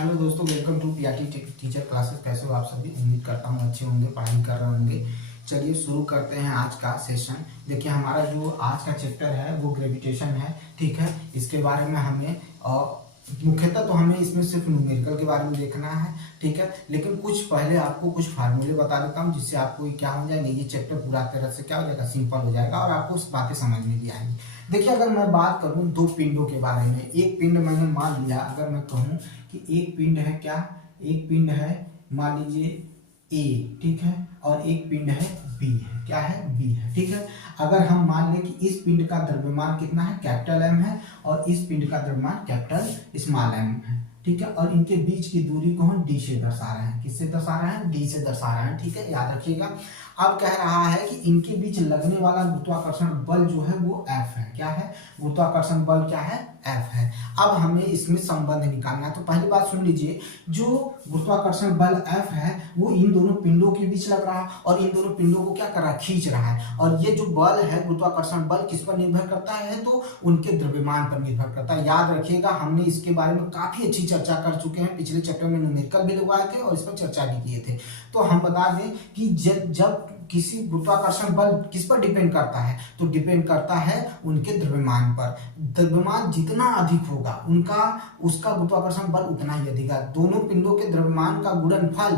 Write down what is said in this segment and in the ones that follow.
Hello दोस्तों, welcome to PRT teacher classes. कैसे हो आप सभी? उम्मीद करता हूँ अच्छे होंगे, पढ़ाई कर रहे होंगे। चलिए शुरू करते हैं आज का सेशन। देखिए हमारा जो आज का चैप्टर है वो ग्रेविटेशन है, ठीक है। इसके बारे में हमें मुख्यतः तो हमें इसमें सिर्फ न्यूमेरिकल के बारे में देखना है, ठीक है। लेकिन कुछ पहले आपको कुछ फार्मूले बता देता हूँ जिससे आपको क्या हो जाएंगे, ये चैप्टर पूरा तरह से क्या हो जाएगा, सिंपल हो जाएगा और आपको बातें समझ में भी आएंगी। देखिए अगर मैं बात करूँ दो पिंडों के बारे में, एक पिंड मैंने मान लिया, अगर मैं कहूँ कि एक पिंड है क्या, एक पिंड है मान लीजिए ए, ठीक है, और एक पिंड है बी है, क्या है, बी है, ठीक है। अगर हम मान लें कि इस पिंड का द्रव्यमान कितना है, कैपिटल एम है, और इस पिंड का द्रव्यमान कैपिटल स्मॉल एम है, ठीक है, और इनके बीच की दूरी को हम डी से दर्शा रहे हैं। किससे दर्शा रहे हैं? डी से दर्शा रहे हैं, ठीक है, याद रखिएगा। अब कह रहा है कि इनके बीच लगने वाला गुरुत्वाकर्षण बल जो है वो F है, क्या है, गुरुत्वाकर्षण बल क्या है, F है। अब हमें इसमें संबंध निकालना है। तो पहली बात सुन लीजिए, जो गुरुत्वाकर्षण बल F है वो इन दोनों पिंडों के बीच लग रहा है और इन दोनों पिंडों को क्या कर रहा है, खींच रहा है। और ये जो बल है, गुरुत्वाकर्षण बल किस पर निर्भर करता है, तो उनके द्रव्यमान पर निर्भर करता है। याद रखिएगा, हमने इसके बारे में काफी अच्छी चर्चा कर चुके हैं, पिछले चैप्टर में न्यूमेरिकल भी लगवाए थे और इस पर चर्चा भी किए थे। तो हम बता दें कि जब किसी गुरुत्वाकर्षण बल किस पर डिपेंड करता है, तो डिपेंड करता है उनके द्रव्यमान पर। द्रव्यमान जितना अधिक होगा उसका गुरुत्वाकर्षण बल उतना ही अधिक है। दोनों पिंडों के द्रव्यमान का गुणनफल,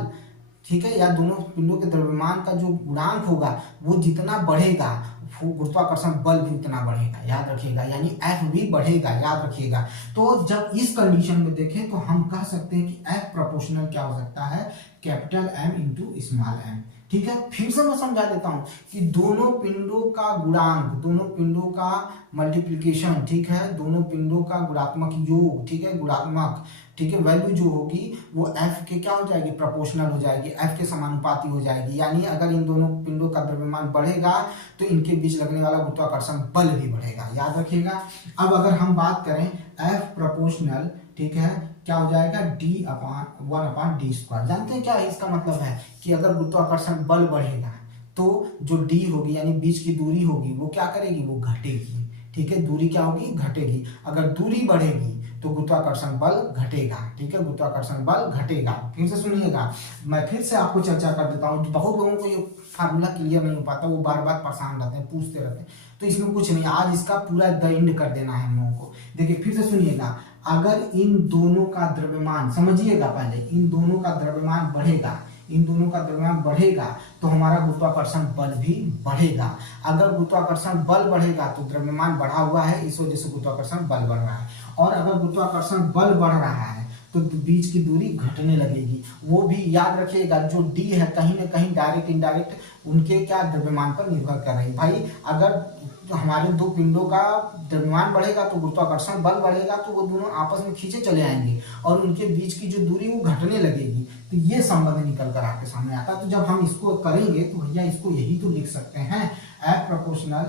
ठीक है, या दोनों पिंडों के द्रव्यमान का जो गुणांक होगा वो जितना बढ़ेगा, गुरुत्वाकर्षण बल भी उतना बढ़ेगा, याद रखिएगा, यानी F भी बढ़ेगा, याद रखिएगा। तो जब इस कंडीशन में देखें तो हम कह सकते हैं कि F प्रोपोर्शनल क्या हो सकता है, capital M into small m, ठीक है। फिर से मैं समझा देता हूं कि दोनों पिंडों का गुणांक, दोनों पिंडों का मल्टीप्लिकेशन, ठीक है, दोनों पिंडों का गुणात्मक योग, ठीक है, गुणात्मक, ठीक है, वैल्यू जो होगी वो F के क्या हो जाएगी, प्रोपोर्शनल हो जाएगी, F के समानुपाती हो जाएगी। यानी अगर इन दोनों पिंडों का द्रव्यमान बढ़ेगा तो इनके बीच लगने वाला गुरुत्वाकर्षण बल भी बढ़ेगा, याद रखिएगा। अब अगर हम बात करें F प्रोपोर्शनल, ठीक है, क्या हो जाएगा, d/1/d²। जानते हैं क्या इसका मतलब है, कि अगर गुरुत्वाकर्षण बल बढ़ेगा तो जो d होगी यानी बीच की दूरी होगी वो क्या करेगी, वो घटेगी, ठीक है, दूरी क्या होगी, घटेगी। अगर दूरी बढ़ेगी तो गुरुत्वाकर्षण बल घटेगा, ठीक है, गुरुत्वाकर्षण बल घटेगा। फिर से सुनिएगा, मैं फिर से आपको चर्चा कर देता हूँ। बहुत लोगों को ये फार्मूला क्लियर नहीं हो पाता, वो बार बार परेशान रहते हैं, पूछते रहते हैं। तो इसमें कुछ नहीं, आज इसका पूरा द एंड कर देना है हम लोगों को। देखिए फिर से सुनिएगा, अगर इन दोनों का द्रव्यमान, समझिएगा पहले, इन दोनों का द्रव्यमान बढ़ेगा, इन दोनों का द्रव्यमान बढ़ेगा तो हमारा गुरुत्वाकर्षण बल भी बढ़ेगा। अगर गुरुत्वाकर्षण बल बढ़ेगा तो द्रव्यमान बढ़ा हुआ है, इस वजह से गुरुत्वाकर्षण बल बढ़ रहा है। और अगर गुरुत्वाकर्षण बल बढ़ रहा है तो बीच की दूरी घटने लगेगी। वो भी याद रखिएगा, जो डी है कहीं ना कहीं डायरेक्ट इनडायरेक्ट उनके क्या द्रव्यमान पर निर्भर कर रही है। भाई अगर हमारे दो पिंडों का द्रव्यमान बढ़ेगा तो गुरुत्वाकर्षण बल बढ़ेगा, तो वो दोनों आपस में खींचे चले आएंगे और उनके बीच की जो दूरी वो घटने लगेगी। तो ये संबंध निकल कर आपके सामने आता है। तो जब हम इसको करेंगे तो भैया इसको यही तो लिख सकते हैं, F proportional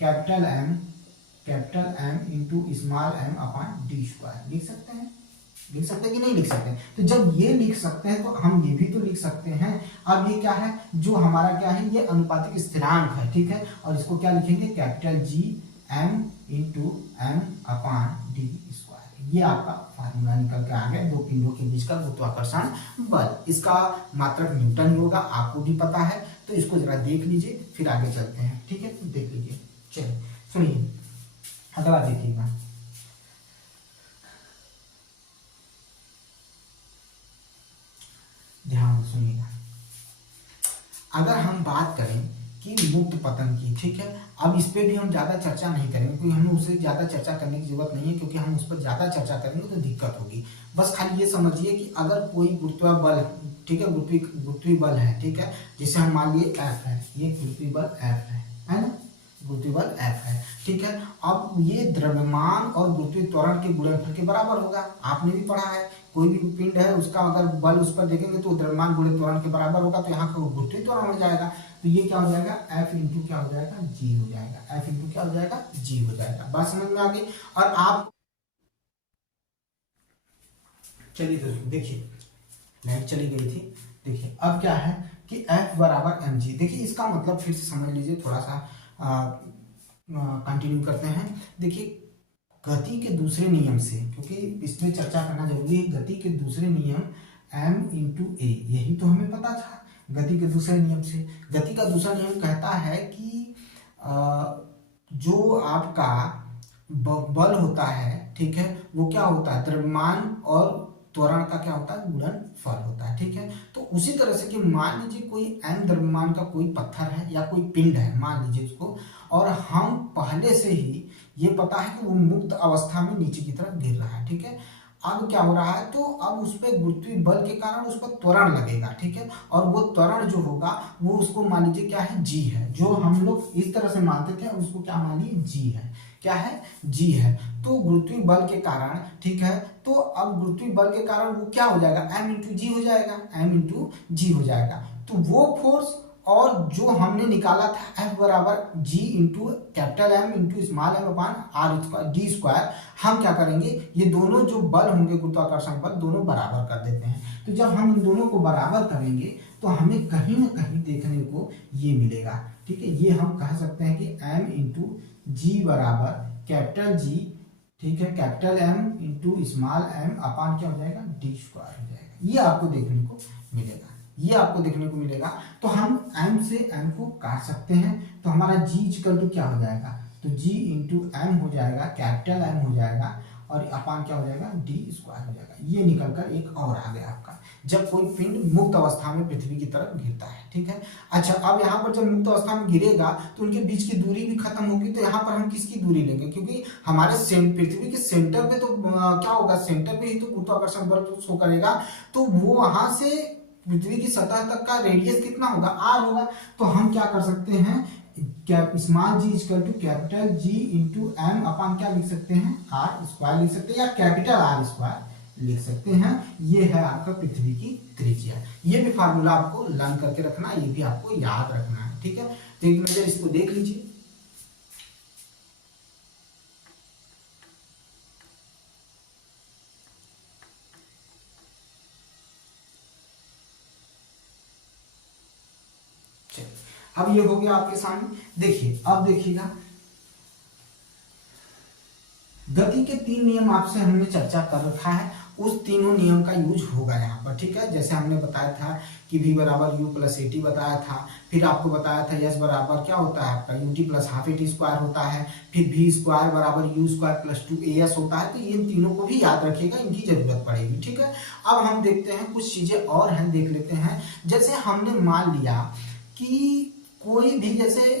capital M into small m/d²। लिख सकते हैं, लिख सकते हैं कि नहीं लिख सकते? तो जब ये लिख सकते हैं तो हम ये भी तो लिख सकते हैं। अब ये क्या है, जो हमारा क्या है, ये अनुपातिक स्थिरांक है, ठीक है, और इसको क्या लिखेंगे, capital G m into m/d²। ये आपका फार्मूला निकल के आ गया, दो पिंडों के बीच का गुरुत्वाकर्षण बल। इसका मात्रक न्यूटन होगा, आपको भी पता है। तो इसको जरा देख लीजिए, फिर आगे चलते हैं, ठीक है, देख लीजिए। चलिए सुनिए, अगला देखिएगा, ध्यान सुनिएगा। अगर हम बात करें कि मुक्त पतन की, ठीक है, अब इस पे भी हम ज्यादा चर्चा नहीं करेंगे क्योंकि हमें उससे ज्यादा चर्चा करने की जरूरत नहीं है, क्योंकि हम उस पर ज्यादा चर्चा करेंगे तो दिक्कत होगी। बस खाली ये समझिए कि अगर कोई गुरुत्व बल, ठीक है, गुरुत्वीय बल है, ठीक है, जैसे हम मान लिए F है, ये गुरुत्वीय बल F है ना, गुरुत्वीय बल F है, ठीक है। अब ये द्रव्यमान और गुरुत्वीय त्वरण के गुणनफल के बराबर होगा, आपने भी पढ़ा है। कोई भी पिंड है उसका अगर बल उस पर देखेंगे तो द्रव्यमान गुणित त्वरण के बराबर होगा, तो यहाँ का गुरुत्वीय त्वरण हो जाएगा। तो ये क्या हो जाएगा, F इंटू क्या हो जाएगा, G हो जाएगा, F इंटू क्या हो जाएगा, G हो जाएगा। बात समझ में आ गई। और आप चलिए दोस्तों देखिए, लाइट चली गई थी, देखिए अब क्या है कि F बराबर mg। देखिए इसका मतलब फिर से समझ लीजिए, थोड़ा सा कंटिन्यू करते हैं। देखिए गति के दूसरे नियम से, क्योंकि इसमें चर्चा करना जरूरी है, गति के दूसरे नियम m इंटू ए, यही तो हमें पता था गति के दूसरे नियम से। गति का दूसरा नियम कहता है कि जो आपका बल होता है, ठीक है, वो क्या होता है, द्रव्यमान और त्वरण का क्या होता है, गुणनफल होता है, ठीक है। तो उसी तरह से कि मान लीजिए कोई m द्रव्यमान का कोई पत्थर है या कोई पिंड है, मान लीजिए उसको, और हम पहले से ही ये पता है कि वो मुक्त अवस्था में नीचे की तरफ गिर रहा है, ठीक है। अब क्या हो रहा है, तो अब उस पर गुरुत्वीय बल के कारण उस पर त्वरण लगेगा, ठीक है, और वो त्वरण जो होगा वो उसको मान लीजिए क्या है, जी है, जो हम लोग इस तरह से मानते थे उसको क्या मानिए, जी है, क्या है, जी है। तो गुरुत्वीय बल के कारण, ठीक है, तो अब गुरुत्वीय बल के कारण वो क्या हो जाएगा, m इंटू जी हो जाएगा, m इंटू जी हो जाएगा। तो वो फोर्स और जो हमने निकाला था F बराबर G into capital M into small m upon R square D square, हम क्या करेंगे, ये दोनों जो बल होंगे गुरुत्वाकर्षण बल दोनों बराबर कर देते हैं। तो जब हम इन दोनों को बराबर करेंगे तो हमें कहीं ना कहीं देखने को ये मिलेगा, ठीक है। ये हम कह सकते हैं कि m इंटू जी बराबर कैपिटल जी, ठीक है, capital M into small m अपान क्या हो जाएगा, डी स्क्वायर हो जाएगा। ये आपको देखने को मिलेगा, ये आपको देखने को मिलेगा। तो हम m से m को काट सकते हैं, तो हमारा g इक्वल टू क्या हो जाएगा, तो g इंटू m हो जाएगा, कैपिटल M हो जाएगा, और अपान क्या हो जाएगा, डी स्क्वायर हो जाएगा। ये निकलकर एक और आ गया आपका, जब कोई पिंड मुक्त अवस्था में पृथ्वी की तरफ गिरता है, ठीक है। अच्छा, अब यहाँ पर जब मुक्त अवस्था में गिरेगा तो उनके बीच की दूरी भी खत्म होगी, तो यहाँ पर हम किसकी दूरी लेंगे, क्योंकि हमारे पृथ्वी के सेंटर पे तो क्या होगा, सेंटर पे ही तो गुरुत्वाकर्षण बल शो करेगा, तो वो वहां से पृथ्वी की सतह तक का रेडियस कितना होगा, आर होगा। तो हम क्या कर सकते हैं, small G equal to capital G into M upon क्या लिख सकते हैं, आर स्क्वायर लिख सकते हैं, या कैपिटल आर स्क्वायर लिख सकते हैं। ये है आपका पृथ्वी की त्रिज्या। ये भी फार्मूला आपको लर्न करके रखना, ये भी आपको याद रखना है, ठीक है। तो एक नजर इसको देख लीजिए। अब ये हो गया आपके सामने। देखिए, अब देखिएगा, गति के 3 नियम आपसे हमने चर्चा कर रखा है, उस तीनों नियम का यूज होगा यहाँ पर, ठीक है। जैसे हमने बताया था कि v बराबर यू प्लस ए टी बताया था, फिर आपको बताया था s बराबर क्या होता है आपका U T plus half A T square होता है, फिर v स्क्वायर बराबर यू स्क्वायर प्लस 2as होता है। तो ये तीनों को भी याद रखिएगा, इनकी जरूरत पड़ेगी, ठीक है। अब हम देखते हैं कुछ चीजें और हैं, देख लेते हैं। जैसे हमने मान लिया कि कोई भी, जैसे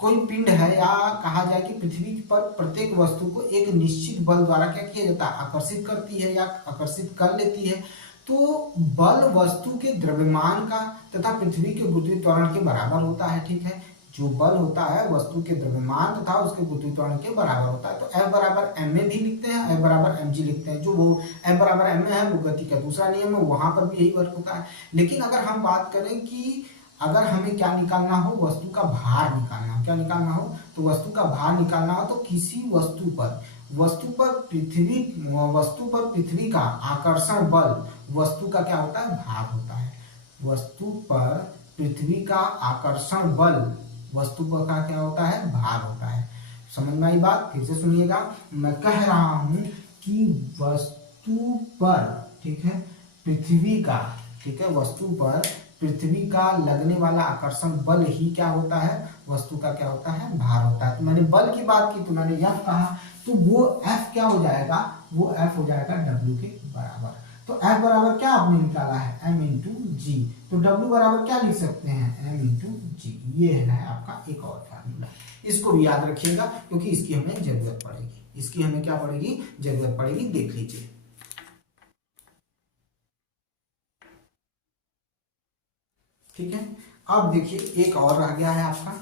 कोई पिंड है, या कहा जाए कि पृथ्वी पर प्रत्येक वस्तु को एक निश्चित बल द्वारा क्या किया जाता है, आकर्षित करती है या आकर्षित कर लेती है। तो बल वस्तु के द्रव्यमान का तथा पृथ्वी के गुरुत्वीय त्वरण के बराबर होता है, ठीक है। जो बल होता है वस्तु के द्रव्यमान तथा उसके गुरुत्वीय त्वरण के बराबर होता है। तो F बराबर m में भी लिखते हैं, F बराबर mg लिखते हैं। जो वो F बराबर m में है वो गति का दूसरा नियम है, वहां पर भी यही वर्क होता है। लेकिन अगर हम बात करें कि अगर हमें क्या निकालना हो, वस्तु का भार निकालना हो, क्या निकालना हो, तो वस्तु का भार निकालना हो, तो किसी वस्तु पर पृथ्वी का आकर्षण बल वस्तु का क्या होता है, भार होता है। वस्तु पर पृथ्वी का आकर्षण बल वस्तु पर का क्या होता है, भार होता है। समझ में आई बात, फिर से सुनिएगा। मैं कह रहा हूं कि वस्तु पर, ठीक है, पृथ्वी का, ठीक है, वस्तु पर पृथ्वी का लगने वाला आकर्षण बल ही क्या होता है, वस्तु का क्या होता है, भार होता है। तो मैंने बल की बात की तो मैंने F कहा, तो वो F क्या हो जाएगा, वो F हो जाएगा W के बराबर। तो F बराबर क्या आपने निकाला है, m इंटू जी। तो W बराबर क्या लिख सकते हैं, m इंटू जी। ये है आपका एक और फार्मूला, इसको भी याद रखिएगा क्योंकि इसकी हमें जरूरत पड़ेगी, इसकी हमें क्या पड़ेगी, जरूरत पड़ेगी। देख लीजिए, ठीक है। अब देखिए एक और रह गया है आपका।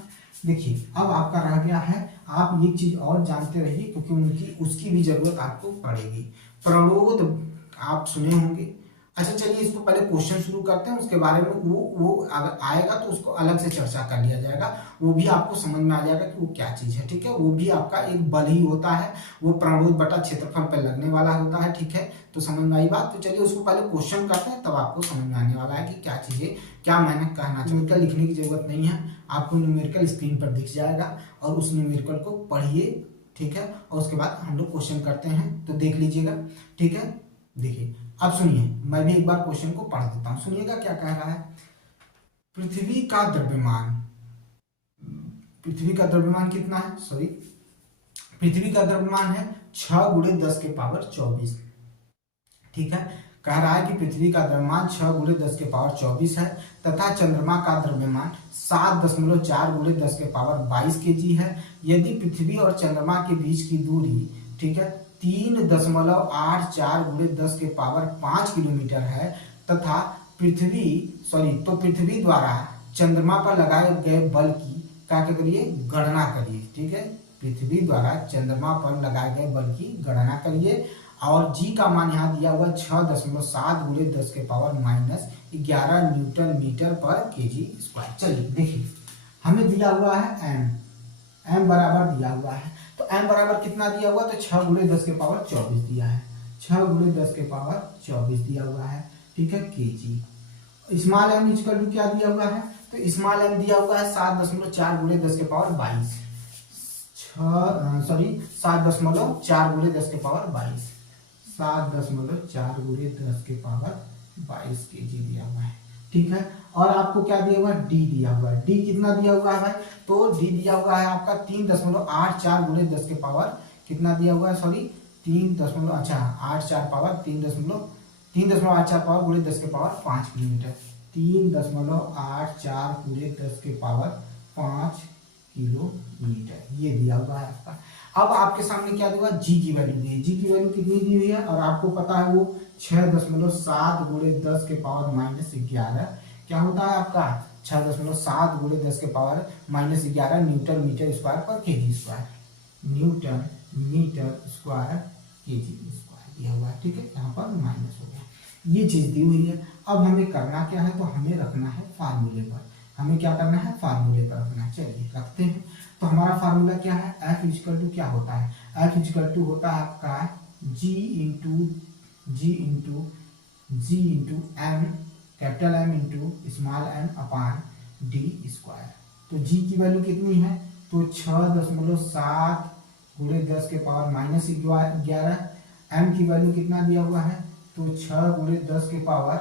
देखिए अब आपका रह गया है, आप ये चीज और जानते रहिए क्योंकि उसकी भी जरूरत आपको पड़ेगी। प्रणोद आप सुने होंगे। अच्छा चलिए इसको पहले क्वेश्चन शुरू करते हैं, उसके बारे में वो अगर आएगा तो उसको अलग से चर्चा कर लिया जाएगा, वो भी आपको समझ में आ जाएगा कि वो क्या चीज है, ठीक है। वो भी आपका एक बल ही होता है, वो प्रणोद बटा क्षेत्रफल पर लगने वाला होता है, ठीक है। तो समझ में आई बात। तो चलिए उसको पहले क्वेश्चन करते हैं, तब आपको समझ में आने वाला है कि क्या चीजें, क्या मैंने कहना चाहिए। न्यूमेरिकल लिखने की जरूरत नहीं है, आपको न्यूमेरिकल स्क्रीन पर दिख जाएगा और उस न्यूमेरिकल को पढ़िए, ठीक है, और उसके बाद हम लोग क्वेश्चन करते हैं, तो देख लीजिएगा। ठीक है, देखिए अब सुनिए, मैं भी एक बार क्वेश्चन को पढ़ देता हूँ, सुनिएगा क्या कह रहा है। पृथ्वी का द्रव्यमान, पृथ्वी का द्रव्यमान कितना है, सॉरी, पृथ्वी का द्रव्यमान है 6 गुणे 10 के पावर 24। ठीक है, कह रहा है कि पृथ्वी का द्रव्यमान 6 गुणे 10 के पावर 24 है तथा चंद्रमा का द्रव्यमान 7.4 गुणे 10 के पावर 22 केजी है। यदि पृथ्वी और चंद्रमा के बीच की दूरी, ठीक है, 3.84 गुणे 10 के पावर 5 किलोमीटर है तथा पृथ्वी द्वारा चंद्रमा पर लगाए गए बल की क्या करिए, गणना करिए। ठीक है, पृथ्वी द्वारा चंद्रमा पर लगाए गए बल की गणना करिए। और जी का मान यहाँ दिया हुआ 6.7 गुणे 10 के पावर -11 न्यूटन मीटर पर केजी स्क्वायर। चलिए देखिए, हमें दिया हुआ है एम बराबर दिया हुआ है, तो एम बराबर कितना दिया हुआ, तो 6 गुणे 10 के पावर 24 दिया है, 6 गुणे 10 के पावर 24 दिया हुआ है। ठीक है, KG. Small M equal to क्या दिया हुआ है, तो स्मॉल एम दिया हुआ है 7.4 गुणे 10 के पावर 22, 7.4 गुणे 10 के पावर 22, 7.4 गुणे 10 के पावर 22 केजी दिया हुआ है। ठीक है, और आपको क्या दिया हुआ है, डी दिया हुआ है। डी कितना दिया हुआ है भाई, तो डी दिया हुआ है आपका 3.84 गुणे 10 के पावर कितना दिया हुआ है, सॉरी 3.84 पावर 3.84 पावर गुणे 10 के पावर 5 किलोमीटर, 3.84 गुणे 10 के पावर 5 किलोमीटर, ये दिया हुआ है आपका। अब आपके सामने क्या दिया, जी की वैल्यू दी है। जी की वैल्यू कितनी दी हुई है, और आपको पता है वो 6.7 गुणे 10 के पावर -11 क्या होता है आपका, 6.7 गुणे 10 के पावर -11 न्यूटन मीटर स्क्वायर पर KG square, newton metre square KG square दिया हुआ है। ठीक है, यहाँ पर माइनस हो गया, ये चीज दी हुई है। अब हमें करना क्या है, तो हमें रखना है फार्मूले पर, हमें क्या करना है, फार्मूले पर रखना है। चलिए रखते हैं, तो हमारा फार्मूला क्या है, F इक्वल टू क्या होता है, F इक्वल टू होता है आपका G into M, capital M into small m अपान डी स्क्वायर। तो G की वैल्यू कितनी है, तो 6.7 गुणे 10 के पावर -11, M की वैल्यू कितना दिया हुआ है, तो 6 गुणे 10 के पावर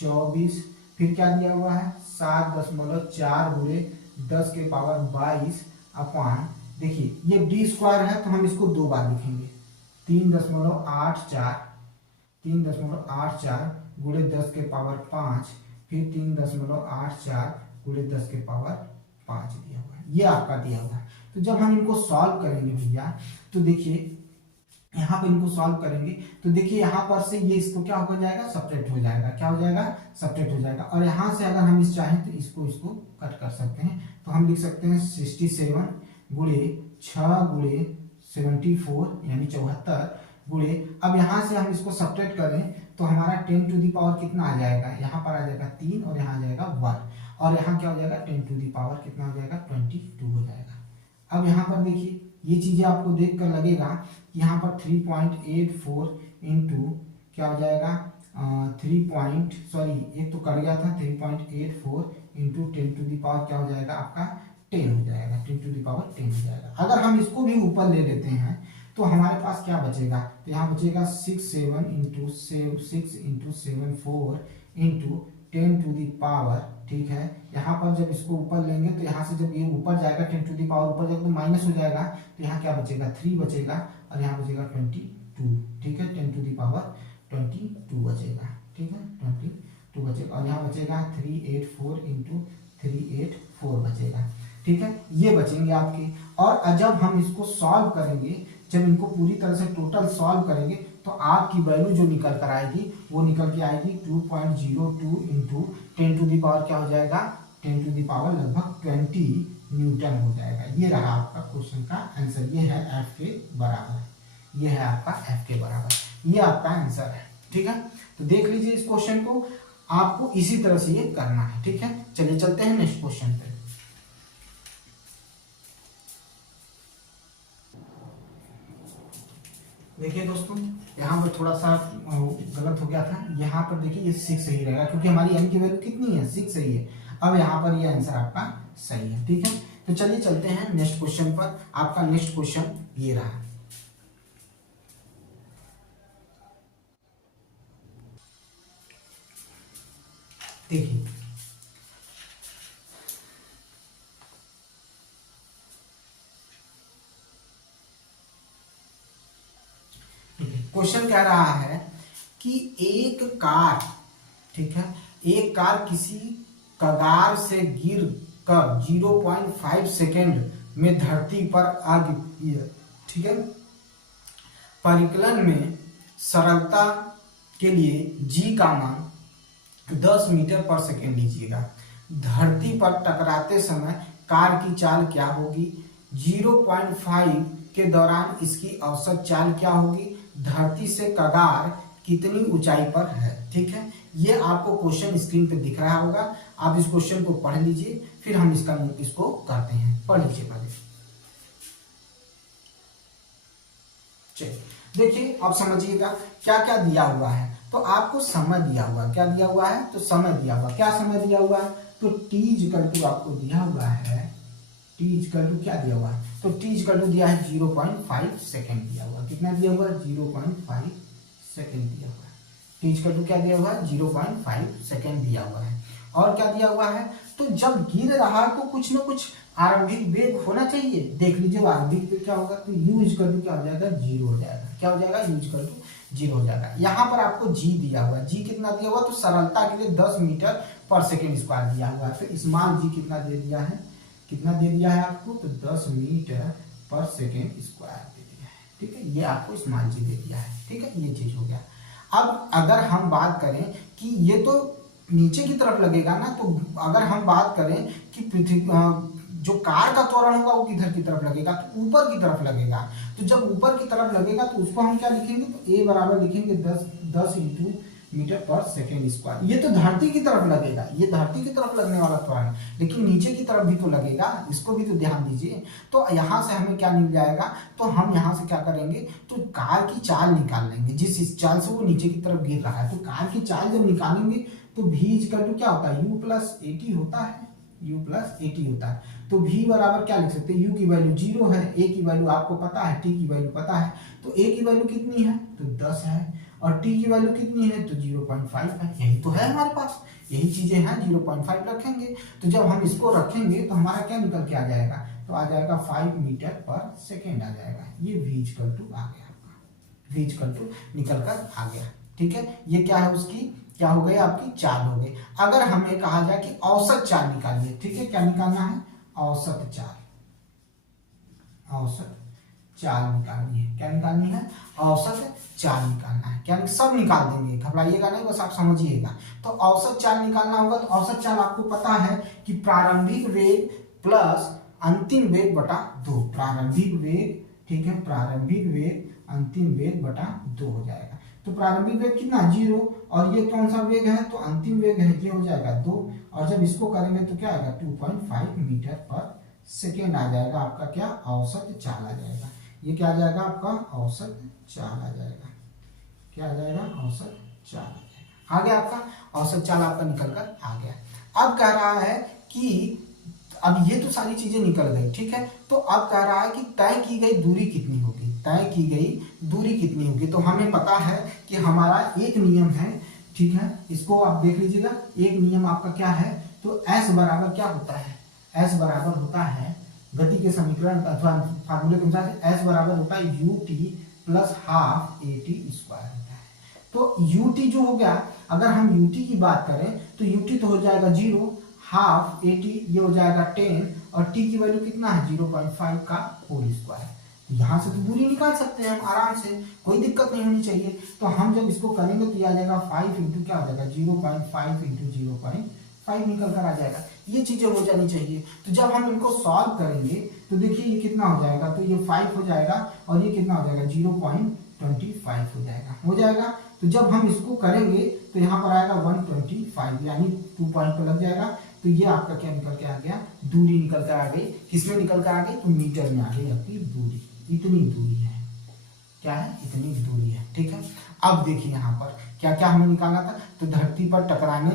24, फिर क्या दिया हुआ है 7.4 गुणे 10 के पावर 22 अपान, देखिए ये डी स्क्वायर है तो हम इसको 2 बार लिखेंगे, 3.84 गुणे 10 के पावर 5, फिर 3.84 गुणे 10 के पावर 5 दिया हुआ है, ये आपका दिया हुआ है। तो जब हम इनको सॉल्व करेंगे भैया, तो देखिए यहाँ पर इनको सॉल्व करेंगे, तो देखिए यहाँ पर से ये इसको क्या हो जाएगा, सब्ट्रैक्ट हो जाएगा, क्या हो जाएगा, सब्ट्रैक्ट हो जाएगा। और यहाँ से अगर हम इस चाहें तो इसको कट कर सकते हैं, तो हम लिख सकते हैं 67 गुणे 6 गुणे 74 यानी 74 गुणे, अब यहाँ से हम इसको सब्ट्रैक्ट करें तो हमारा 10 टू दी पावर कितना आ जाएगा, यहाँ पर आ जाएगा 3 और यहाँ आ जाएगा 1, और यहाँ क्या हो जाएगा 10 टू दी पावर कितना हो जाएगा 22 हो जाएगा। अब यहाँ पर देखिए ये चीजें आपको देख कर लगेगा कि यहाँ पर 3.84 इंटू क्या हो जाएगा, एक तो कट गया था, 3.84 इंटू 10 टू दी पावर क्या हो जाएगा आपका 10 हो जाएगा, 10 टू दी पावर 10 हो जाएगा। अगर हम इसको भी ऊपर ले लेते हैं तो हमारे पास क्या बचेगा, तो यहाँ बचेगा 6 into 74 into 10 to the power, ठीक है। यहाँ पर जब इसको ऊपर लेंगे तो यहाँ से जब ये ऊपर जाएगा 10 टू दी पावर ऊपर जाएगा तो माइनस हो जाएगा, तो यहाँ क्या बचेगा 3 बचेगा और यहाँ बचेगा 22, ठीक है, 10 टू दी पावर 22 बचेगा, ठीक है, 22 बचेगा, और यहाँ बचेगा 384 इंटू 384 बचेगा, ठीक है, ये बचेंगे आपके। और जब हम इसको सॉल्व करेंगे, जब इनको पूरी तरह से टोटल सॉल्व करेंगे तो आपकी वैल्यू जो निकल कर आएगी वो निकल के आएगी 2.02 इंटू 10 टू दी पावर क्या हो जाएगा, 10 टू दी पावर लगभग 20 न्यूटन हो जाएगा। ये रहा आपका क्वेश्चन का आंसर, ये है एफ के बराबर, ये है आपका एफ के बराबर, ये आपका आंसर है, ठीक है। तो देख लीजिए इस क्वेश्चन को, आपको इसी तरह से ये करना है, ठीक है। चलिए चलते हैं नेक्स्ट क्वेश्चन पे। देखिए दोस्तों, यहाँ पर थोड़ा सा गलत हो गया था, यहाँ पर देखिए ये 6 सही रहेगा क्योंकि हमारी n की वैल्यू कितनी है 6 सही है। अब यहाँ पर ये आंसर आपका सही है, ठीक है। तो चलिए चलते हैं नेक्स्ट क्वेश्चन पर। आपका नेक्स्ट क्वेश्चन ये रहा। देखिए क्वेश्चन कह रहा है कि एक कार, ठीक है, एक कार किसी कगार से गिर कर 0.5 सेकेंड में धरती पर आ गिरती है, ठीक है। परिकलन में सरलता के लिए जी का मान 10 मीटर पर सेकेंड लीजिएगा। धरती पर टकराते समय कार की चाल क्या होगी, 0.5 के दौरान इसकी औसत चाल क्या होगी, धरती से कगार कितनी ऊंचाई पर है, ठीक है। ये आपको क्वेश्चन स्क्रीन पे दिख रहा होगा, आप इस क्वेश्चन को पढ़ लीजिए, फिर हम इसका नोटिस को करते हैं। पढ़ लीजिए पहले। चलिए देखिए, अब समझिएगा क्या क्या दिया हुआ है। तो आपको समय दिया हुआ, क्या दिया हुआ है, तो समय दिया हुआ। क्या समय दिया हुआ है, तो टी इक्वल टू आपको दिया हुआ है, टी इक्वल टू क्या दिया हुआ है, तो टी इक्वल टू दिया है 0.5 सेकेंड दिया हुआ। कितना दिया हुआ है, 0.5 सेकेंड दिया हुआ है। टी इक्वल टू क्या दिया हुआ है, 0.5 सेकेंड दिया हुआ है। और क्या दिया हुआ है, तो जब गिर रहा तो कुछ ना कुछ आरंभिक वेग होना चाहिए। देख लीजिए आरंभिक वेग क्या होगा, तो u इक्वल टू क्या हो जाएगा, 0 हो जाएगा। क्या हो जाएगा, u इक्वल टू 0 हो जाएगा। यहाँ पर आपको g दिया हुआ है, g कितना दिया हुआ, तो सरलता के लिए 10 मीटर पर सेकेंड स्क्वायर दिया हुआ है। तो स्मॉल g कितना दे दिया है, कितना दे दिया है आपको, तो 10 मीटर पर सेकेंड स्क्वायर दे दिया है, ठीक है। ये आपको स्मॉल g दे दिया है, ठीक है, ये चीज हो गया। अब अगर हम बात करें कि ये तो नीचे की तरफ लगेगा ना, तो अगर हम बात करें कि पृथ्वी जो कार का त्वरण होगा वो किधर की तरफ लगेगा, तो ऊपर की तरफ लगेगा। तो जब ऊपर की तरफ लगेगा तो उसको हम क्या लिखेंगे, तो a बराबर लिखेंगे 10 इंटू मीटर पर सेकेंड स्क्वायर। ये तो धरती की तरफ लगेगा, ये धरती की तरफ लगने वाला त्वरण, लेकिन नीचे की तरफ भी तो लगेगा, इसको भी तो ध्यान दीजिए। तो यहाँ से हमें क्या मिल जाएगा, तो हम यहाँ से क्या करेंगे, तो कार की चाल निकाल लेंगे, जिस चाल से वो नीचे की तरफ गिर रहा है। तो कार की चाल जब निकालेंगे तो v इक्वल टू क्या होता है, u प्लस एटी होता है, u प्लस एटी होता है। तो v बराबर क्या लिख सकते हैं, u की वैल्यू 0 है, a की वैल्यू आपको पता है, t की वैल्यू पता है। तो a की वैल्यू कितनी है, तो 10 है, और t की वैल्यू कितनी है, तो 0.5 है। यही तो है हमारे पास, यही चीजें हैं, 0.5 रखेंगे। तो जब हम इसको रखेंगे तो हमारा क्या निकल के आ जाएगा, तो आ जाएगा 5 मीटर पर सेकेंड आ जाएगा। ये v इक्वल टू आ गया आपका, v इक्वल टू निकल कर आ गया, ठीक है। ये क्या है, उसकी क्या हो गई, आपकी चाल हो गई। अगर हमें कहा जाए कि औसत चाल निकालिए, ठीक है, क्या निकालना है, औसत चाल, औसत चाल निकालनी है। क्या निकालनी है, औसत चाल निकालना है। क्या सब निकाल देंगे, घबराइएगा नहीं, बस आप समझिएगा। तो औसत चाल निकालना होगा, तो औसत चाल आपको पता है कि प्रारंभिक वेग प्लस अंतिम वेग बटा 2, प्रारंभिक वेग, ठीक है, प्रारंभिक वेग अंतिम वेग बटा 2 हो जाएगा। तो प्रारंभिक वेग कितना, 0, और ये कौन सा वेग है, तो अंतिम वेग है, ये हो जाएगा 2, और जब इसको करेंगे तो क्या आएगा, 2.5 मीटर पर सेकेंड आ जाएगा आपका, क्या औसत चाल आ जाएगा। ये क्या आ जाएगा आपका, औसत चाल आ जाएगा। क्या आ जाएगा, औसत चाल आ जाएगा। आ गया आपका औसत चाल, आपका निकल कर आ गया। अब कह रहा है कि अब ये तो सारी चीजें निकल गई, ठीक है। तो अब कह रहा है कि तय की गई दूरी कितनी होगी, तय की गई दूरी कितनी होगी। तो हमें पता है कि हमारा एक नियम है, ठीक है, इसको आप देख लीजिएगा। एक नियम आपका क्या है, तो s बराबर क्या होता है, s बराबर होता है गति के समीकरण अथवा फार्मूले के अनुसार s बराबर होता है ut plus half at square होता है। तो ut जो हो गया, अगर हम ut की बात करें तो ut तो हो जाएगा 0, हाफ at ये हो जाएगा 10, और t की वैल्यू कितना है, 0.5 का होल स्क्वायर। यहाँ से तो दूरी निकाल सकते हैं हम आराम से, कोई दिक्कत नहीं होनी चाहिए। तो हम जब इसको करेंगे तो आ जाएगा 5 इंटू क्या हो जाएगा, 0.5 इंटू 0.5 निकल कर आ जाएगा। ये चीजें हो जानी चाहिए। तो जब हम इनको सॉल्व करेंगे तो देखिए ये कितना हो जाएगा, तो ये 5 हो जाएगा, और ये कितना हो जाएगा, 0.25 हो जाएगा, हो जाएगा। तो जब हम इसको करेंगे तो यहाँ पर आएगा 125, यानी 2 पॉइंट पर लग जाएगा। तो ये आपका क्या निकल के आ गया, दूरी निकल कर आ गई। किसमें निकल कर आ गई, तो मीटर में आ गई आपकी दूरी। इतनी दूरी है, क्या है, इतनी दूरी है, ठीक है। अब देखिए यहाँ पर क्या क्या हमें निकालना था, तो धरती पर टकराने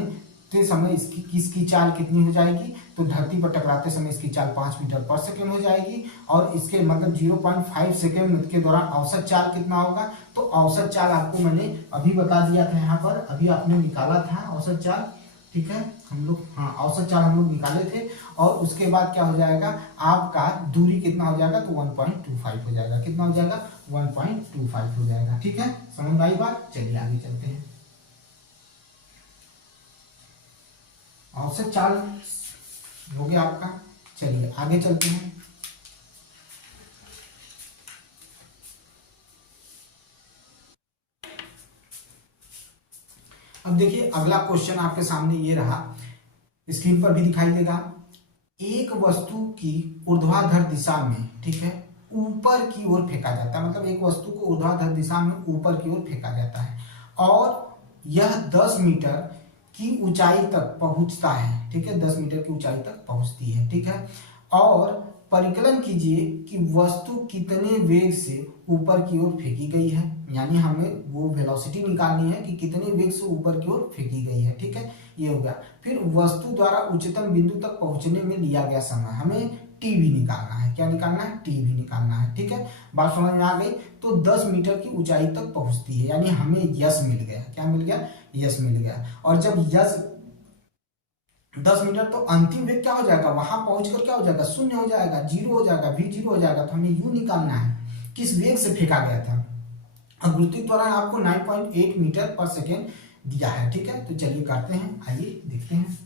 समय इसकी चाल कितनी हो जाएगी, तो धरती पर टकराते समय इसकी चाल 5 मीटर पर सेकेंड हो जाएगी, और इसके मतलब 0.5 सेकेंड के दौरान औसत चाल कितना होगा, तो औसत चाल आपको मैंने अभी बता दिया था, यहाँ पर अभी आपने निकाला था औसत चाल, ठीक है हम लोग, हाँ औसत चाल हम लोग निकाले थे। और उसके बाद क्या हो जाएगा, आपका दूरी कितना हो जाएगा, तो 1.25 हो जाएगा, कितना हो जाएगा 1.25 हो जाएगा, ठीक है समझ में आई बात। चलिए आगे चलते हैं, औसत चाल हो गया आपका। चलिए आगे चलते हैं। अब देखिए अगला क्वेश्चन आपके सामने ये रहा, स्क्रीन पर भी दिखाई देगा। एक वस्तु की ऊर्ध्वाधर दिशा में, ठीक है, ऊपर की ओर फेंका जाता है, मतलब एक वस्तु को ऊर्ध्वाधर दिशा में ऊपर की ओर फेंका जाता है, और यह 10 मीटर की ऊंचाई तक पहुंचता है, ठीक है 10 मीटर की ऊंचाई तक पहुंचती है, ठीक है। और परिकलन कीजिए कि वस्तु कितने वेग से ऊपर की ओर फेंकी गई है, यानी हमें वो वेलोसिटी निकालनी है कि कितने वेग से ऊपर की ओर फेंकी गई है, ठीक है ये हो गया। फिर वस्तु द्वारा उच्चतम बिंदु तक पहुंचने में लिया गया समय, हमें टी भी निकालना है, क्या निकालना है, टी भी निकालना है, ठीक है बात समझ में आ गई। तो 10 मीटर की ऊंचाई तक पहुंचती है, यानी हमें यश मिल गया, क्या मिल गया, यश मिल गया। और जब यश 10 मीटर, तो अंतिम वेग क्या हो जाएगा, वहां पहुंचकर क्या हो जाएगा, शून्य हो जाएगा, जीरो हो जाएगा, v जीरो हो जाएगा। तो हमें यू निकालना है, किस वेग से फेंका गया था। अब गुरुत्व त्वरण आपको 9.8 मीटर पर सेकेंड दिया है, ठीक है। तो चलिए करते हैं, आइए देखते हैं।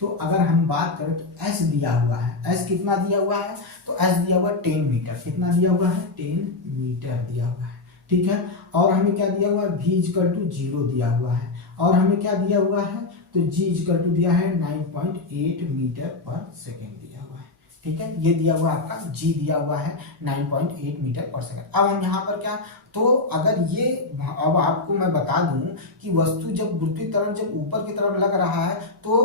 तो अगर हम बात करें तो s दिया हुआ है, s कितना दिया हुआ है, तो s दिया हुआ है 10 मीटर, कितना दिया हुआ है 10 मीटर दिया हुआ है, ठीक है। और हमें क्या दिया हुआ है, v इक्वल टू 0 दिया हुआ है, और हमें क्या दिया हुआ है, तो g इक्वल टू दिया है 9.8 मीटर पर सेकेंड दिया हुआ है, ठीक है। ये दिया हुआ आपका g दिया हुआ है 9.8 मीटर पर सेकेंड। अब हम यहाँ पर क्या, तो अगर ये, अब आपको मैं बता दूं कि वस्तु जब गुरुत्वीय त्वरण जब ऊपर की तरफ लग रहा है, तो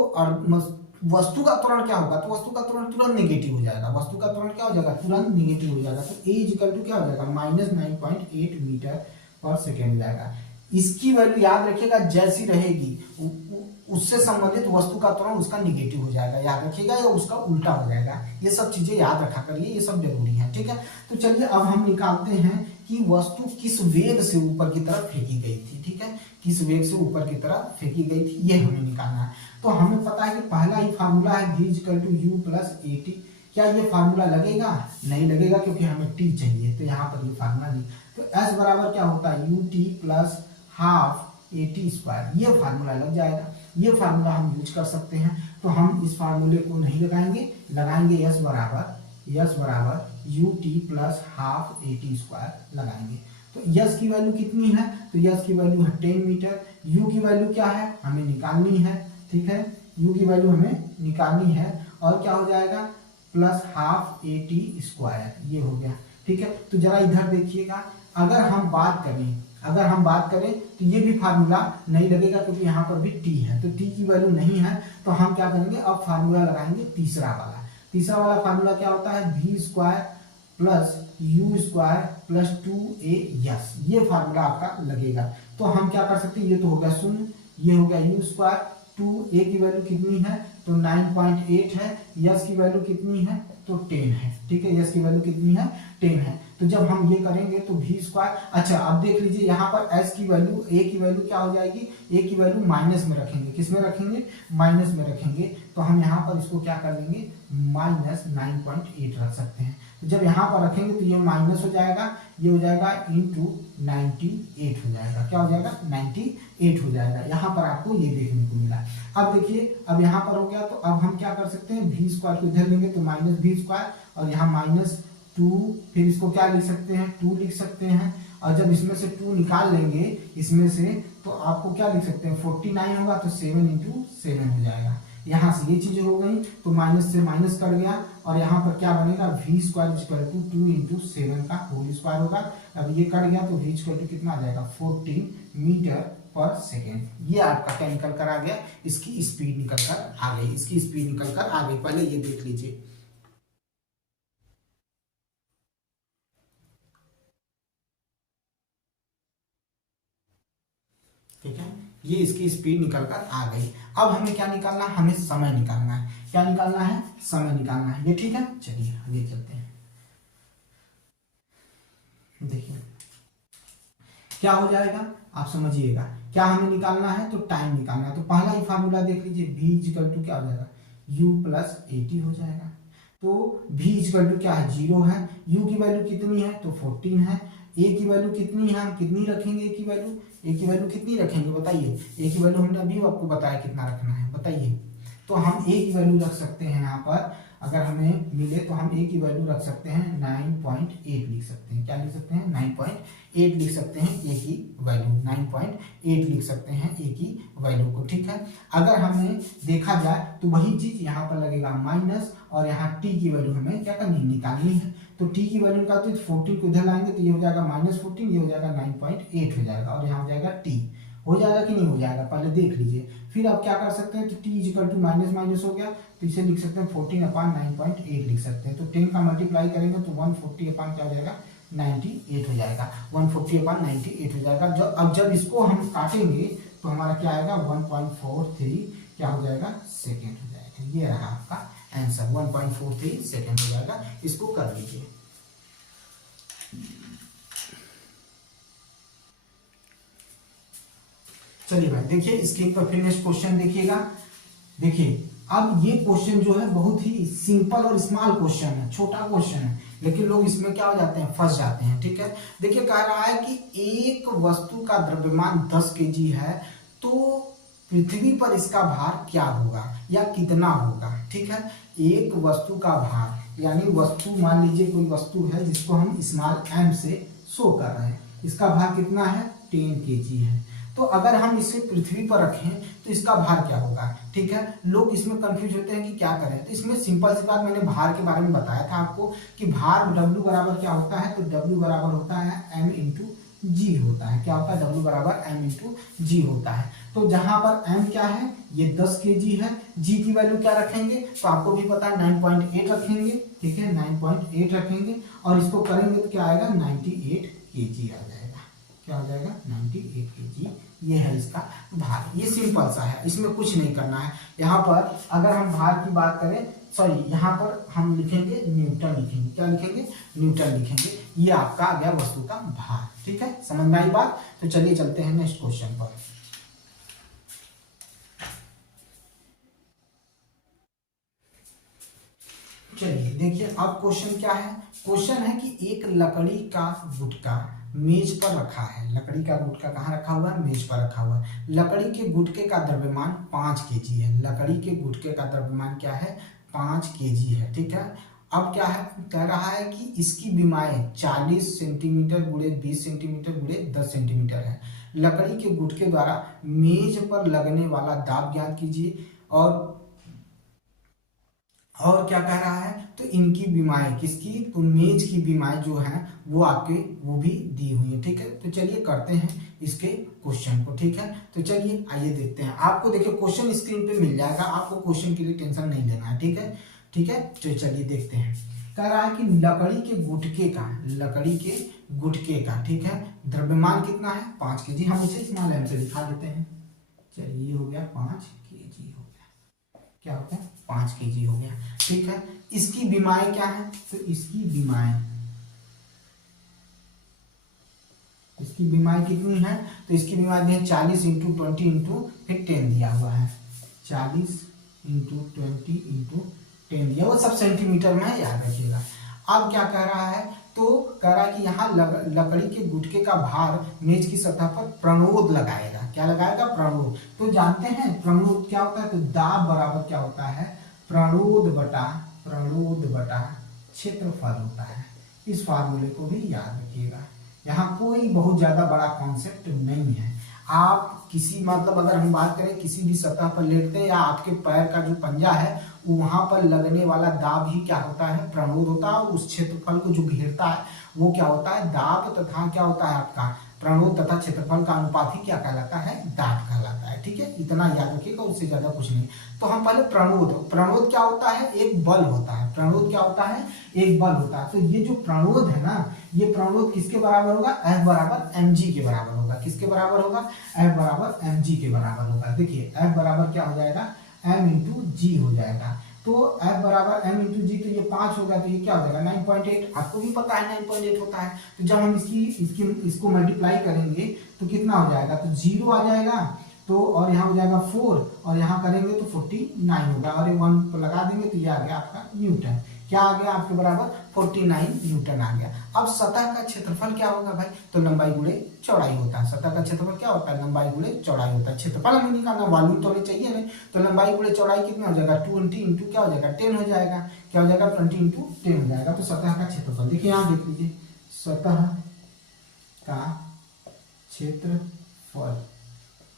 वस्तु का त्वरण क्या होगा, तो वस्तु का त्वरण तुरंत नेगेटिव हो जाएगा, वस्तु का त्वरण क्या हो जाएगा, तुरंत नेगेटिव हो जाएगा। तो a इक्वल टू क्या हो जाएगा, -9.8 मीटर पर सेकेंड हो जाएगा। इसकी वैल्यू याद रखिएगा, जैसी रहेगी उससे संबंधित वस्तु का त्वरण उसका निगेटिव हो जाएगा, याद रखिएगा, या उसका उल्टा हो जाएगा। ये सब चीजें याद रखा करिए, ये सब जरूरी है, ठीक है। तो चलिए अब हम निकालते हैं कि वस्तु किस वेग से ऊपर की तरफ फेंकी गई थी, ठीक है, किस वेग से ऊपर की तरफ फेंकी गई थी, ये हमें निकालना है। तो हमें पता है कि पहला ही फार्मूला है v equal to U plus A T. क्या ये फार्मूला लगेगा, नहीं लगेगा, क्योंकि हमें टी चाहिए, तो यहाँ पर ये फार्मूला नहीं। तो s बराबर क्या होता है, U T plus half A T square, ये फार्मूला लग जाएगा, ये फार्मूला हम यूज कर सकते हैं। तो हम इस फार्मूले को नहीं लगाएंगे, लगाएंगे s बराबर U T plus half A T square लगाएंगे। तो यस की वैल्यू कितनी है, तो यस की वैल्यू है 10 मीटर, यू की वैल्यू क्या है, हमें निकालनी है, ठीक है, यू की वैल्यू हमें निकालनी है, और क्या हो जाएगा, plus half A T square, ये हो गया, ठीक है। तो जरा इधर देखिएगा, अगर हम बात करें तो ये भी फार्मूला नहीं लगेगा, क्योंकि यहाँ पर भी टी है, तो टी की वैल्यू नहीं है। तो हम क्या करेंगे, अब फार्मूला लगाएंगे तीसरा वाला फार्मूला क्या होता है, v square plus you square plus 2a yes, ये फार्मूला आपका लगेगा। तो हम क्या कर सकते हैं, ये तो हो गया शून्य, ये हो गया यू स्क्वायर, 2a की वैल्यू कितनी है, तो 9.8 है, यस की वैल्यू कितनी है, तो 10 है, ठीक है, यस की वैल्यू कितनी है, 10 है। तो जब हम ये करेंगे तो v स्क्वायर, अच्छा अब देख लीजिए यहाँ पर s की वैल्यू, a की वैल्यू क्या हो जाएगी, a की वैल्यू माइनस में रखेंगे, किस में रखेंगे, माइनस में रखेंगे। तो हम यहाँ पर इसको क्या कर लेंगे, -9.8 रख सकते हैं। तो जब यहाँ पर रखेंगे तो ये माइनस हो जाएगा, ये हो जाएगा इंटू 98 हो जाएगा, क्या हो जाएगा 98 हो जाएगा। यहाँ पर आपको ये देखने को मिला। अब देखिए, अब यहाँ पर हो गया, तो अब हम क्या कर सकते हैं, v स्क्वायर को इधर लेंगे तो माइनस v स्क्वायर, और यहाँ -2, फिर इसको क्या लिख सकते हैं, 2 लिख सकते हैं। और जब इसमें से 2 निकाल लेंगे इसमें से, तो आपको क्या लिख सकते हैं, 49 होगा, तो 7 इंटू 7 हो जाएगा। यहाँ से ये चीजें हो गई, तो माइनस से माइनस कट गया, और यहाँ पर क्या बनेगा, v square equal to 2 into 7 का होल स्क्वायर होगा। अब ये कट गया, तो v इक्वल टू कितना आ जाएगा, 14 मीटर पर सेकेंड। ये आपका क्या निकल कर आ गया, इसकी स्पीड निकल कर आ गई, इसकी स्पीड निकल कर आ गई। पहले ये देख लीजिए, ठीक है, ये इसकी स्पीड निकल कर आ गई। अब हमें क्या निकालना है, हमें समय निकालना है। क्या निकालना है, समय निकालना है। ये ठीक है, चलिए आगे चलते हैं। देखिए क्या हो जाएगा, आप समझिएगा। क्या हमें निकालना है, तो टाइम निकालना है। तो पहला ही फार्मूला देख लीजिए, v इक्वल टू क्या हो जाएगा, u प्लस AT हो जाएगा। तो v इक्वल टू क्या है, 0 है। u की वैल्यू कितनी है, तो 14 है। a की वैल्यू कितनी है, हम कितनी रखेंगे, a की वैल्यू कितनी रखेंगे बताइए। a की वैल्यू हमने अभी आपको बताया कितना रखना है, बताइए। तो हम a की वैल्यू रख सकते हैं यहाँ पर, अगर हमें मिले तो हम a की वैल्यू रख सकते हैं 9.8 लिख सकते हैं। क्या लिख सकते हैं, 9.8 लिख सकते हैं a की वैल्यू, 9.8 लिख सकते हैं a की वैल्यू को, ठीक है। अगर हमें देखा जाए तो वही चीज यहाँ पर लगेगा माइनस, और यहाँ t की वैल्यू हमें क्या करनी है, निकालनी है। तो t की वैल्यू निकालते तो 14 को इधर लाएंगे तो ये हो जाएगा -14, ये हो जाएगा 9.8 हो जाएगा, और यहाँ हो जाएगा t। हो जाएगा कि नहीं हो जाएगा, पहले देख लीजिए। फिर आप क्या कर सकते हैं, तो t equal to minus minus हो गया, तो इसे लिख सकते हैं 14 अपान 9.8 लिख सकते हैं। तो 10 का मल्टीप्लाई करेंगे तो 140 अपान क्या हो जाएगा, 98 हो जाएगा। 140 अपान 98 हो जाएगा। अब जब इसको हम काटेंगे तो हमारा क्या आएगा, 1.43 क्या हो जाएगा, सेकेंड हो जाएगा। ये रहा आपका आंसर, 1.43 सेकेंड हो जाएगा। इसको कर लीजिए। चलिए भाई देखिए स्क्रीन पर फिर नेक्स्ट क्वेश्चन देखिएगा। देखिए अब ये क्वेश्चन जो है बहुत ही सिंपल और स्मॉल क्वेश्चन है, छोटा क्वेश्चन है, लेकिन लोग इसमें क्या हो जाते हैं, फंस जाते हैं, ठीक है। देखिए कह रहा है कि एक वस्तु का द्रव्यमान 10 kg है, तो पृथ्वी पर इसका भार क्या होगा या कितना होगा, ठीक है। एक वस्तु का भार यानी वस्तु, मान लीजिए कोई वस्तु है जिसको हम स्मॉल m से शो कर रहे हैं, इसका भार कितना है, 10 kg है। तो अगर हम इसे पृथ्वी पर रखें तो इसका भार क्या होगा, ठीक है। लोग इसमें कंफ्यूज होते हैं कि क्या करें, तो इसमें सिंपल सी बात, मैंने भार के बारे में बताया था आपको कि भार W बराबर क्या होता है, तो W बराबर होता है m इंटू जी होता है। क्या होता है, W बराबर m इंटू जी होता है। तो जहां पर m क्या है, ये 10 kg है, g की वैल्यू क्या रखेंगे, तो आपको भी पता है 9.8 रखेंगे, ठीक है, 9.8 रखेंगे, और इसको करेंगे तो क्या आएगा, 98 kg आ जाएगा। क्या हो जाएगा, 98 kg। ये है इसका भार। ये सिंपल सा है, इसमें कुछ नहीं करना है। यहाँ पर अगर हम भार की बात करें, सॉरी यहाँ पर हम लिखेंगे न्यूटन, लिखेंगे क्या लिखेंगे, न्यूटन लिखेंगे। ये आपका आ गया वस्तु का भार, ठीक है, समझ में आई बात। तो चलिए चलते हैं नेक्स्ट क्वेश्चन पर। चलिए देखिए अब क्वेश्चन क्या है। क्वेश्चन है कि एक लकड़ी का गुटका मेज पर रखा है। लकड़ी का गुटका कहाँ रखा हुआ है, मेज पर रखा हुआ है। लकड़ी के गुटके का द्रव्यमान 5 kg है। लकड़ी के गुटके का द्रव्यमान क्या है, 5 kg है, ठीक है। अब क्या है, कह रहा है कि इसकी बीमाएं 40 सेंटीमीटर गुणे 20 सेंटीमीटर गुणे 10 सेंटीमीटर है। लकड़ी के गुटके द्वारा मेज पर लगने वाला दाब ज्ञात कीजिए। और क्या कह रहा है, तो इनकी बीमाएं, किसकी, तो मेज की बीमाएं जो हैं वो आपके वो भी दी हुई है, ठीक है। तो चलिए करते हैं इसके क्वेश्चन को, ठीक है। तो चलिए आइए देखते हैं। आपको देखिए क्वेश्चन स्क्रीन पे मिल जाएगा, आपको क्वेश्चन के लिए टेंशन नहीं लेना है, ठीक है, ठीक है। तो चलिए देखते हैं। कह रहा है कि लकड़ी के गुटके का, ठीक है, द्रव्यमान कितना है, 5 kg। हम इसे स्मॉल m से दिखा देते हैं। चलिए ये हो गया 5 kg हो गया। क्या होता है, 5 kg हो गया, ठीक है। इसकी बीमाएं क्या है, तो इसकी बीमाएं कितनी है, तो इसकी बीमाएं दी है 40 इंटू 20 इंटू फिर 10 दिया हुआ है। 40 इंटू 20 इंटू 10 दिया, वो सब सेंटीमीटर में है, याद रखिएगा। अब क्या कह रहा है, तो कह रहा है कि यहाँ लकड़ी के गुटके का भार मेज की सतह पर प्रणोद लगाएगा। क्या लगाएगा, प्रणोद। तो जानते हैं प्रणोद क्या होता है, तो दाब बराबर क्या होता है, प्रणोद बटा क्षेत्रफल होता है। इस फार्मूले को भी याद रखिएगा। यहाँ कोई बहुत ज्यादा बड़ा कॉन्सेप्ट नहीं है। आप किसी, मतलब अगर हम बात करें किसी भी सतह पर लेटते हैं या आपके पैर का जो पंजा है वहां पर लगने वाला दाब ही क्या होता है, प्रणोद होता है। उस क्षेत्रफल को जो घेरता है वो क्या होता है, दाब, तथा क्या होता है आपका प्रणोद तथा क्षेत्रफल का अनुपात ही क्या कहलाता है, दाब कहलाता है, ठीक है। इतना याद रखिएगा, उससे ज्यादा कुछ नहीं। तो हम पहले प्रणोद क्या होता है, एक बल होता है। प्रणोद क्या होता है, एक बल होता है। तो ये जो प्रणोद है ना, ये प्रणोद किसके बराबर होगा, F बराबर mg के बराबर होगा। किसके बराबर होगा, F बराबर mg के बराबर होगा। देखिए F बराबर क्या हो जाएगा, m इंटू जी हो जाएगा। तो F बराबर m इंटू जी, तो ये 5 होगा, तो ये क्या हो जाएगा 9.8। आपको भी पता है 9.8 होता है। तो जब हम इसको मल्टीप्लाई करेंगे तो कितना हो जाएगा, तो 0 आ जाएगा, तो और यहाँ हो जाएगा 4 और यहाँ करेंगे तो 49 होगा, और ये 1 लगा देंगे तो ये आ गया आपका न्यूटन। क्या आ गया आपके बराबर 49 न्यूटन आ गया। अब सतह का क्षेत्रफल क्या होगा भाई, तो लंबाई गुणे चौड़ाई होता है। सतह का क्षेत्रफल क्या होता है, लंबाई गुणे चौड़ाई होता है। क्षेत्रफल हमें निकालना, वॉल्यूम तो हमें चाहिए नहीं, तो लंबाई गुणे चौड़ाई कितना हो जाएगा 20 इंटू क्या हो जाएगा 10 हो जाएगा। क्या हो जाएगा 20 इंटू 10 हो जाएगा। तो सतह का क्षेत्रफल देखिए यहाँ देख लीजिए, सतह का क्षेत्रफल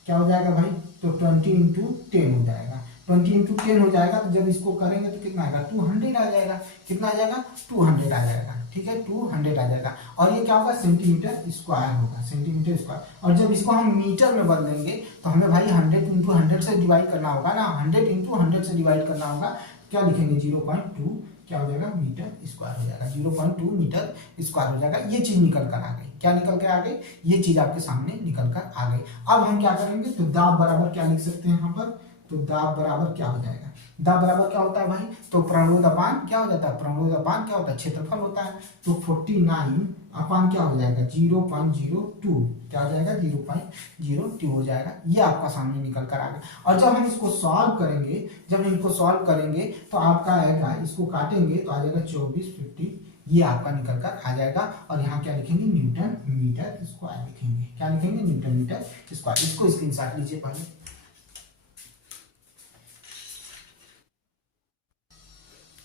क्या हो जाएगा भाई, तो 20 इंटू 10 हो जाएगा। 20 इंटू 10 हो जाएगा, तो जब इसको करेंगे तो कितना आएगा 200 आ जाएगा। कितना आ जाएगा 200 आ जाएगा, ठीक है 200 आ जाएगा। और ये क्या होगा सेंटीमीटर स्क्वायर होगा, सेंटीमीटर स्क्वायर। और जब इसको हम मीटर में बदलेंगे तो हमें भाई 100 इंटू 100 से डिवाइड करना होगा ना, 100 इंटू 100 से डिवाइड करना होगा। क्या लिखेंगे 0.2 क्या हो जाएगा मीटर स्क्वायर हो जाएगा, 0.2 मीटर स्क्वायर हो जाएगा। ये चीज निकल कर आ गई, क्या निकल कर आ गई, ये चीज आपके सामने निकल कर आ गई। अब हम क्या करेंगे, तो दाब बराबर क्या लिख सकते हैं यहाँ पर, तो दाब बराबर क्या हो जाएगा, दाब बराबर क्या होता है भाई, तो प्रणोद अपान क्या हो जाता है, प्रणोद अपान क्या होता है क्षेत्रफल होता है। तो 49 अपान क्या हो जाएगा 0.02, क्या हो जाएगा 0.02 हो जाएगा। ये आपका सामने निकल कर आ गया। और जब हम इसको सॉल्व करेंगे, जब हम इसको सॉल्व करेंगे तो आपका आएगा, इसको काटेंगे तो आ जाएगा 2450, ये आपका निकल कर आ जाएगा। और यहाँ क्या लिखेंगे न्यूटन मीटर स्क्वायर लिखेंगे। क्या लिखेंगे न्यूटन मीटर स्क्वायर। इसको स्क्रीनशॉट लीजिए पहले।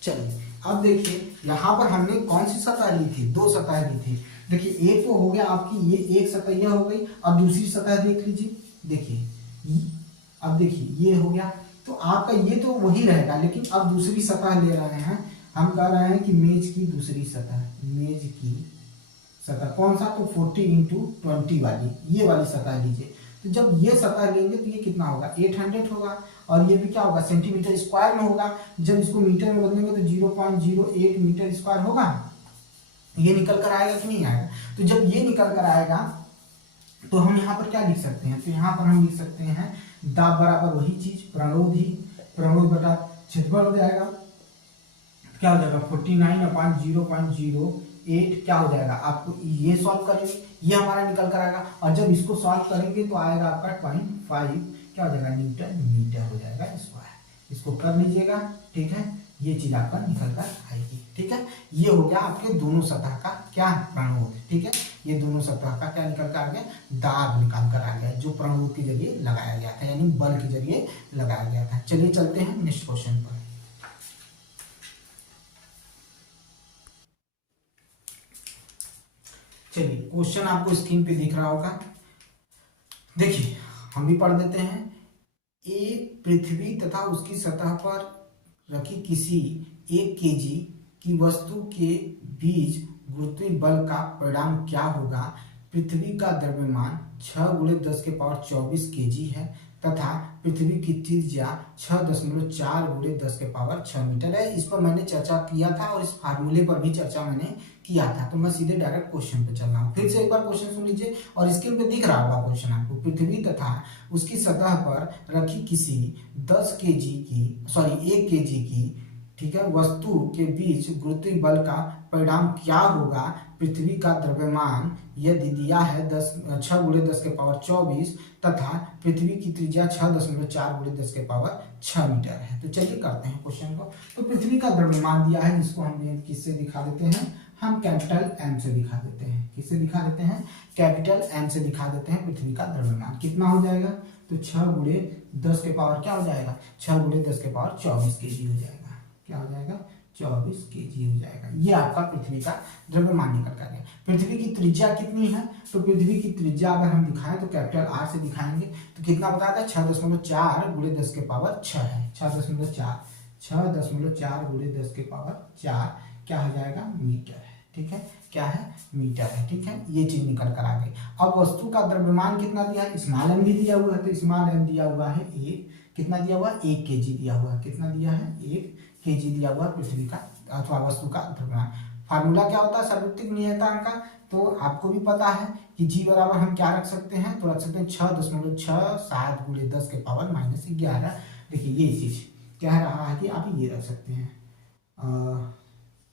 चलिए अब देखिए यहाँ पर हमने कौन सी सतह ली थी, दो सतह ली थी। देखिए एक तो हो गया आपकी ये एक सतह यह हो गई, अब दूसरी सतह देख लीजिए। देखिए अब देखिए ये हो गया, तो आपका ये तो वही रहेगा, लेकिन अब दूसरी सतह ले रहे हैं हम, कह रहे हैं कि मेज की दूसरी सतह, मेज की सतह कौन सा, तो 40 इंटू 20 वाली, ये वाली सतह लीजिए। तो जब ये सतह लेंगे तो ये कितना होगा 800 होगा, और ये भी क्या होगा सेंटीमीटर स्क्वायर में होगा। जब इसको मीटर में बदलेंगे तो 0.08 मीटर स्क्वायर होगा। ये निकल कर आएगा कि नहीं आएगा। तो जब ये निकल कर आएगा तो हम यहाँ पर क्या लिख सकते हैं, तो यहाँ पर हम लिख सकते हैं दाब बराबर वही चीज प्रणोद ही, प्रणोद बटा क्षेत्रफल हो जाएगा। क्या हो जाएगा 49 अपान 0.08 क्या हो जाएगा, आपको ये सॉल्व करेंगे ये हमारा निकल कर आएगा। और जब इसको सॉल्व करेंगे तो आएगा आपका 0.5 क्या हो जाएगा न्यूटन मीटर हो जाएगा स्क्वायर। इसको कर लीजिएगा, ठीक है, ये चीज आपका निकल कर आएगी, ठीक है। ये हो गया आपके दोनों सतह का क्या प्रणोद, ठीक है। ये दोनों सतह का क्या निकल कर आ गया, दाब निकाल कर आ गया, जो प्रणोद के जरिए लगाया गया था, यानी बल के जरिए लगाया गया था। चलिए चलते हैं नेक्स्ट क्वेश्चन पर। चलिए क्वेश्चन आपको स्क्रीन पे दिख रहा होगा, देखिए हम भी पढ़ देते हैं। ए पृथ्वी तथा उसकी सतह पर रखी किसी 1 केजी की वस्तु के बीच गुरुत्वीय बल का परिणाम क्या होगा। पृथ्वी का द्रव्यमान 6 × 10⁻24 केजी है तथा पृथ्वी की त्रिज्या 6.4 × 10⁻6 मीटर है। इस पर मैंने चर्चा किया था और इस फार्मूले पर भी चर्चा मैंने किया था, तो मैं सीधे डायरेक्ट क्वेश्चन पे चल रहा हूँ। फिर से एक बार क्वेश्चन सुन लीजिए और स्क्रीन पे दिख रहा होगा क्वेश्चन आपको। पृथ्वी तथा उसकी सतह पर रखी किसी 1 केजी की ठीक है वस्तु के बीच गुरुत्वीय बल का परिणाम क्या होगा। पृथ्वी का द्रव्यमान यदि दिया है 6 × 10⁻24 तथा पृथ्वी की त्रिज्या 6.4 × 10⁻6 मीटर है। तो चलिए करते हैं क्वेश्चन को। तो पृथ्वी का द्रव्यमान दिया है, जिसको हम किससे दिखा देते हैं, हम कैपिटल एम से दिखा देते हैं। किससे दिखा देते हैं, कैपिटल एम से दिखा देते हैं। पृथ्वी का द्रव्यमान कितना हो जाएगा, तो 6 × 10 के पावर क्या हो जाएगा, 6 × 10⁻24 केजी हो जाएगा। क्या हो जाएगा 24 केजी हो जाएगा। ये आपका पृथ्वी का द्रव्यमान निकल कर गया। पृथ्वी की त्रिज्या कितनी है, तो पृथ्वी की त्रिज्या अगर हम दिखाएं तो कैपिटल आर से दिखाएंगे तो कितना बताता है 6.4 × 10⁻6 है। 6.4 × 10⁻4 क्या हो जाएगा मीटर है, ठीक है, क्या है मीटर है, ठीक है। ये चीज निकल कर आ गई। अब वस्तु का द्रव्यमान कितना दिया है, स्मॉल एम भी दिया हुआ है, तो स्मॉल एम दिया हुआ है एक, कितना दिया हुआ है 1 केजी दिया हुआ है। कितना दिया है 1 केजी दिया हुआ पृथ्वी का अथवा वस्तु का द्रव्यमान। फार्मूला क्या होता है सार्वत्रिक नियतांक का, तो आपको भी पता है कि जी बराबर हम क्या रख सकते हैं, तो रख सकते हैं 6.67 गुणे 10 के पावर -11। देखिए ये चीज कह रहा है कि आप ये रख सकते हैं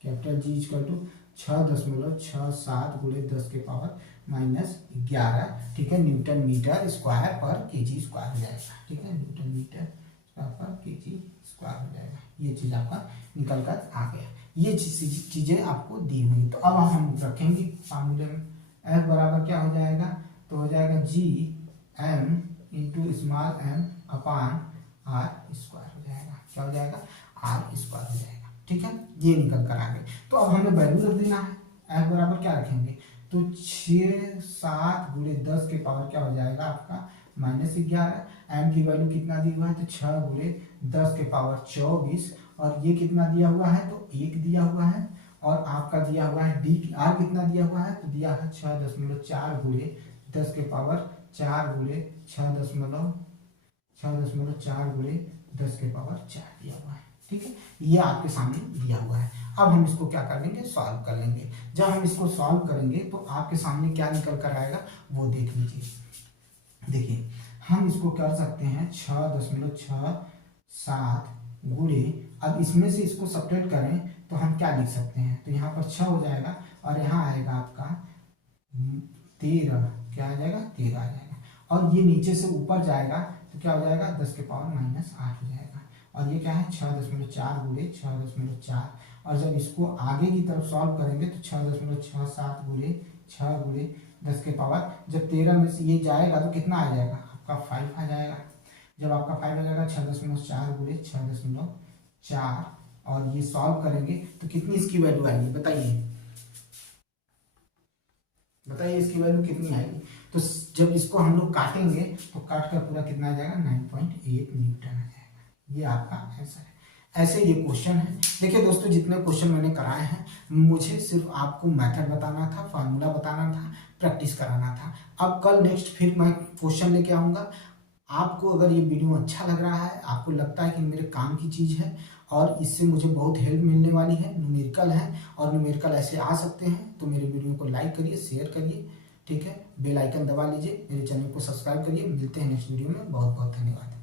कैपिटल जी इक्वल टू 6.67 गुणे 10 के पावर -11, ठीक है, न्यूटन मीटर स्क्वायर पर केजी स्क्वायर हो जाएगा, ठीक है, न्यूटन मीटर स्क्वायर पर केजी स्क्वायर हो जाएगा। ये चीज आपका निकल कर आ गया। ये चीजें आपको दी हुई, तो अब हम रखेंगे फार्मूले में F बराबर क्या हो जाएगा, तो हो जाएगा G M into small M upon R square हो जाएगा। क्या हो जाएगा, आर स्क्वायर हो जाएगा, ठीक है, ये निकल कर आ गए। तो अब हमें वैल्यू रख देना है। F बराबर क्या रखेंगे, तो 6.7 गुणे 10 के पावर क्या हो जाएगा आपका -11। एम की वैल्यू कितना दी हुआ है, तो 6 गुणे 10 के पावर 24, और ये कितना दिया हुआ है, तो 1 दिया हुआ है, और आपका दिया हुआ है डी आर कितना दिया हुआ है, तो दिया है 6.4 गुणे 10 के पावर 4 गुणे 6.4 गुणे 10 के पावर 4 दिया हुआ है, ठीक है, ये आपके सामने दिया हुआ है। अब हम इसको क्या कर लेंगे, सॉल्व कर लेंगे। जब हम इसको सॉल्व करेंगे तो आपके सामने क्या निकल कर आएगा वो देख लीजिए। देखिए हम इसको कर सकते हैं 6.67 गुणे, अब इसमें से इसको सब्ट्रैक्ट करें तो हम क्या लिख सकते हैं, तो यहाँ पर 6 हो जाएगा, और यहाँ आएगा आपका 13, क्या आ जाएगा, 13 आ जाएगा, और ये नीचे से ऊपर जाएगा तो क्या हो जाएगा 10 के पावर -8 हो जाएगा, और ये क्या है 6.4 गुणे 6.4, और जब इसको आगे की तरफ सॉल्व करेंगे तो 6.67 गुणे 6 गुणे 10 के पावर, जब 13 में से ये जाएगा तो कितना आ जाएगा आपका 5 आ जाएगा। जब आपका 5 आ जाएगा 6.4 गुणे 6.4, और ये सॉल्व करेंगे तो कितनी इसकी वैल्यू आएगी, बताइए इसकी वैल्यू कितनी आएगी। तो जब इसको हम लोग काटेंगे तो काट कर पूरा कितना आ जाएगा 9.8 न्यूटन आ जाएगा। ये आपका आंसर है। ऐसे ये क्वेश्चन है। देखिए दोस्तों, जितने क्वेश्चन मैंने कराए हैं, मुझे सिर्फ आपको मेथड बताना था, फार्मूला बताना था, प्रैक्टिस कराना था। अब कल नेक्स्ट फिर मैं क्वेश्चन लेके आऊँगा। आपको अगर ये वीडियो अच्छा लग रहा है, आपको लगता है कि मेरे काम की चीज़ है और इससे मुझे बहुत हेल्प मिलने वाली है, न्यूमेरिकल है और न्यूमेरिकल ऐसे आ सकते हैं, तो मेरे वीडियो को लाइक करिए, शेयर करिए, ठीक है, बेल आइकन दबा लीजिए, मेरे चैनल को सब्सक्राइब करिए। मिलते हैं नेक्स्ट वीडियो में। बहुत बहुत धन्यवाद।